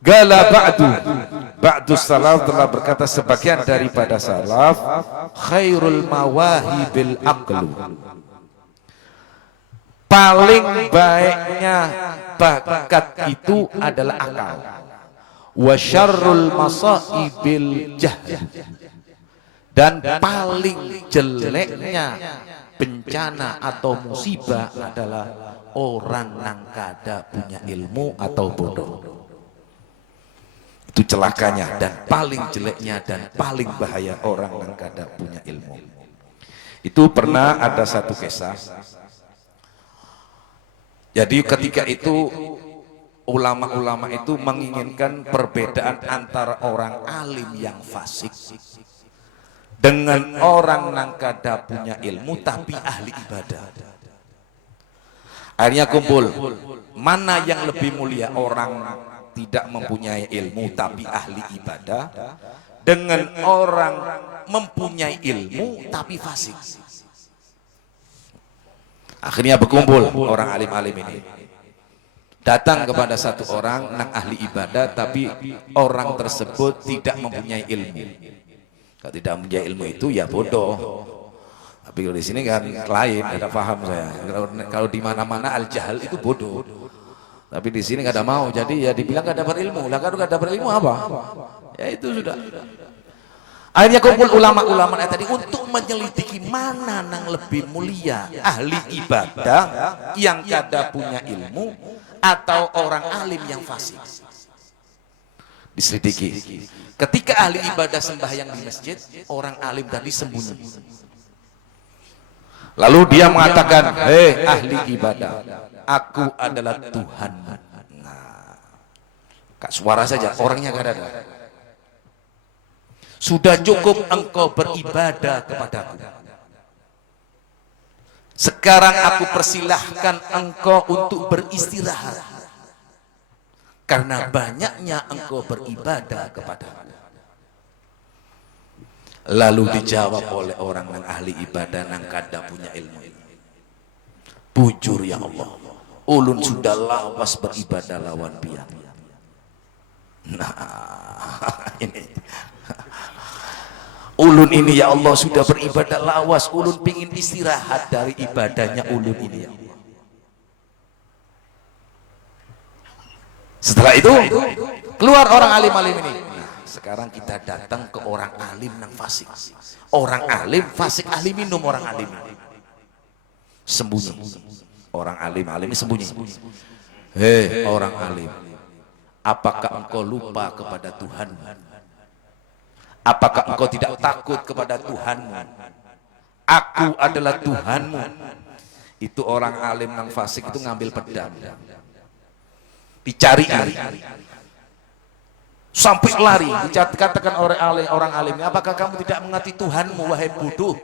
Gala ba'du salaf telah berkata sebagian daripada salaf, khairul mawahibil aqlu, paling baiknya bakat itu adalah akal, wa syarrul masaibil jahl, dan paling jeleknya bencana atau musibah adalah orang yang kada punya ilmu atau bodoh. Itu celakanya dan paling jeleknya dan paling bahaya orang yang kada punya ilmu. Itu pernah ada satu kisah. Jadi ketika itu ulama-ulama itu menginginkan perbedaan antara orang alim yang fasik dengan orang yang kada punya ilmu tapi ahli ibadah. Akhirnya kumpul, mana yang lebih mulia, orang tidak mempunyai ilmu tapi ahli ibadah dengan orang mempunyai ilmu tapi fasik. Akhirnya berkumpul orang alim-alim ini, datang kepada satu orang yang ahli ibadah tapi orang tersebut tidak mempunyai ilmu. Kalau tidak mempunyai ilmu itu ya bodoh. Tapi kalau di sini kan lain, ada paham saya. Kalau di mana-mana al jahal itu bodoh. Tapi di sini nggak ada mau, jadi ya dibilang nggak dapat ilmu. Lah kalau nggak dapat ilmu apa? Ya itu sudah. Akhirnya kumpul ulama-ulama tadi untuk menyelidiki mana yang lebih mulia, ahli ibadah yang kada punya ilmu atau orang alim yang fasik. Diselidiki. Ketika ahli ibadah sembahyang di masjid, orang alim tadi sembunyi. Lalu dia mengatakan, hei ahli ibadah, aku adalah Tuhan. Nah, kak suara saja, orangnya gak ada. Sudah cukup engkau beribadah kepadaku. Sekarang aku persilahkan engkau untuk beristirahat, karena banyaknya engkau beribadah kepadaku. Lalu dijawab oleh orang yang ahli ibadah yang kada punya ilmu, bujur ya Allah, ulun sudah lawas beribadah lawan biang. Nah ini ulun ini ya Allah sudah beribadah lawas, ulun pingin istirahat dari ibadahnya ulun ini ya Allah. Setelah itu keluar orang alim-alim ini. Sekarang kita datang ke orang alim yang fasik. Orang alim fasik, ahli minum. Orang alim sembunyi. Orang alim ini sembunyi. Hei orang alim, apakah engkau lupa kepada Tuhanmu? Apakah engkau tidak takut kepada Tuhanmu? Aku adalah Tuhanmu. Itu orang alim yang fasik itu ngambil pedang, dicari sampai lari. Dikatakan orang alim, apakah kamu tidak mengerti Tuhanmu, wahai bodoh,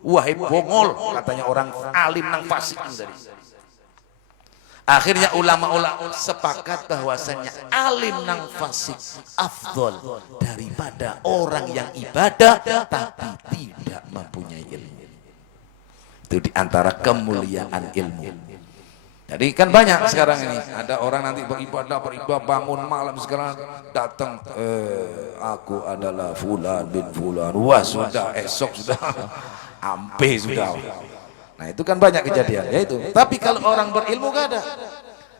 wahai bongol, katanya orang alim nang fasik tadi. Akhirnya ulama-ulama sepakat bahwasanya alim nang fasik afdol daripada orang yang ibadah tapi tidak mempunyai ilmu. Itu diantara kemuliaan ilmu. Jadi kan banyak sekarang ini, ada orang nanti beribadah bangun malam, sekarang datang, aku adalah fulan bin fulan, wah sudah esok sudah ampe sudah. Nah itu kan banyak kejadian, ya itu. Tapi kalau orang berilmu gak ada.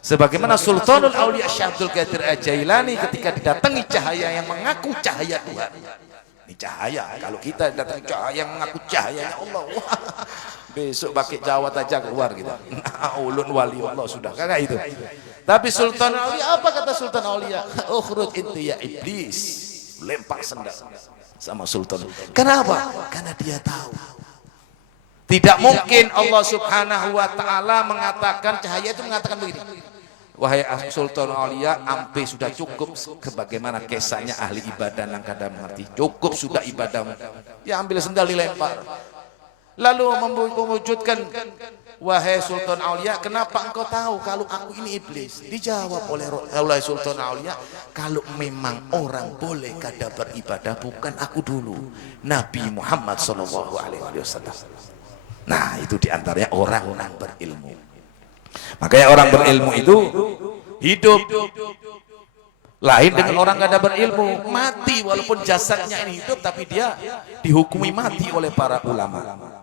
Sebagaimana Sultanul Aulia Syekh Abdul Qadir Al-Jailani ketika didatangi cahaya yang mengaku cahaya Tuhan. Ini cahaya, kalau kita datang cahaya yang mengaku cahaya Allah, wah, besok pakai jawat aja keluar gitu. Nah, ulun wali Allah sudah kagak itu. Tapi Sultan Aulia, apa kata Sultan Aulia? Ukhruj inti ya iblis, lempar sendal sama Sultan. Kenapa? Karena dia tahu tidak mungkin Allah Subhanahu wa taala mengatakan, cahaya itu mengatakan begini, wahai Sultan Aulia, ampe sudah cukup sebagaimana kisahnya ahli ibadah yang kadang mengerti, cukup sudah ibadahmu. Ya ambil sendal dilempar. Lalu mewujudkan, wahai Sultan Aulia, kenapa engkau tahu kalau aku ini iblis? Dijawab oleh Sultan Aulia, kalau memang orang boleh kada beribadah, bukan aku dulu, Nabi Muhammad SAW. Nah itu diantaranya orang berilmu. Makanya orang berilmu itu hidup Lain dengan orang gak ada berilmu, mati walaupun jasadnya ini hidup, tapi dia dihukumi mati oleh para ulama.